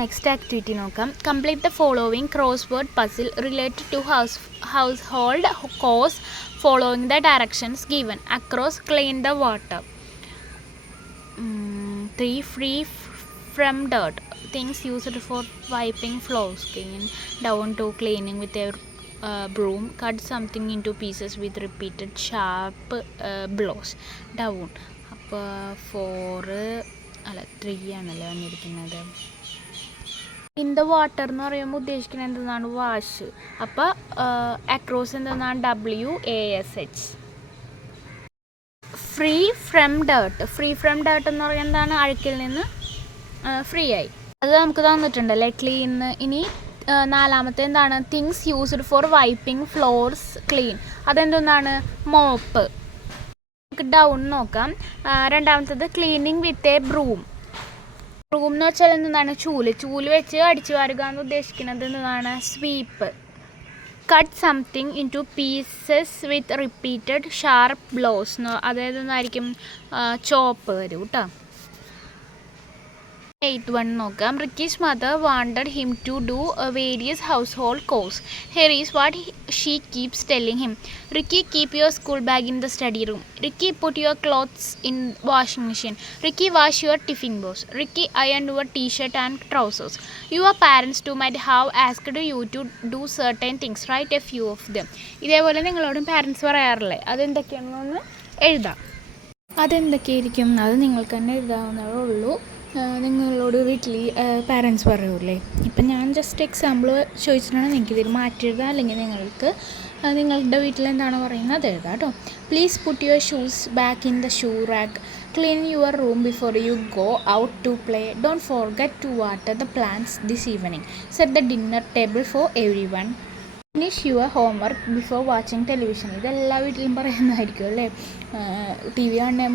നെക്സ്റ്റ് ആക്ടിവിറ്റി നോക്കാം. Complete the following crossword puzzle related to household കോസ് following the directions given. Across, clean the water. 3. Free from dirt. Things used for wiping floors. Clean down to cleaning with a broom. Cut something into pieces with repeated sharp blows. Down. അപ്പോൾ 3 ആണല്ലോ വന്നിരിക്കുന്നത്. In the water എന്ന് പറയുമ്പോൾ ഉദ്ദേശിക്കുന്നത് എന്തെന്നാണ്? Wash. അപ്പോൾ across എന്തെന്നാണ്? WASH. Free from dirt എന്ന് പറയുന്നത് എന്താണ്? അഴുക്കിൽ നിന്ന് ഫ്രീ ആയി. അത് നമുക്ക് തന്നിട്ടുണ്ടല്ലേ, ക്ലീൻ. ഇനി 4 എന്താണ്? Things used for wiping floors clean. അതെന്താണ്? മോപ്പ്. നമുക്ക് ഡൗൺ നോക്കാം. 2 ക്ലീനിങ് വിത്ത് എ ബ്രൂം എന്ന് വെച്ചാൽ എന്താണ്? ചൂല് വെച്ച് അടിച്ചു വാരുക എന്ന് ഉദ്ദേശിക്കുന്നത് എന്താണ്? Sweep. Cut something in to pieces with repeated sharp blows. അതായത് ഒന്നായിരിക്കും ചോപ്പ് വരും കേട്ടോ. 8 നോക്കാം. Ricky's mother wanted him to do various house chores. Here is what she keeps telling him. Ricky, keep your school bag in the study room. Ricky, put your clothes in washing machine. Ricky, wash your tiffin box. Ricky, iron your t-shirt and trousers. Your parents too might have asked you to do certain things. Write a few of them. ഇതേപോലെ നിങ്ങളോടും parents പറയാറില്ലേ? അതെന്തൊക്കെയാണെന്ന് എഴുതാം. അതെന്തൊക്കെയായിരിക്കും? അത് നിങ്ങൾക്ക് തന്നെ എഴുതാവുന്നതേ ഉള്ളൂ. നിങ്ങളോട് വീട്ടിൽ പാരൻസ് പറയൂല്ലേ? ഇപ്പം ഞാൻ ജസ്റ്റ് എക്സാമ്പിൾ ചോദിച്ചിട്ടാണ്. നിങ്ങൾക്ക് ഇതിൽ മാറ്റിയെഴുതാം, അല്ലെങ്കിൽ നിങ്ങൾക്ക് നിങ്ങളുടെ വീട്ടിൽ എന്താണ് പറയുന്നത് അത് എഴുതാം കേട്ടോ. Please put your shoes back in the shoe rack. Clean your room before you go out to play. Don't forget to water the plants this evening. Set the dinner table for every one. Finish your homework before watching television. ഇതെല്ലാ വീട്ടിലും പറയുന്നതായിരിക്കും അല്ലേ? TV കാണുന്നതിന്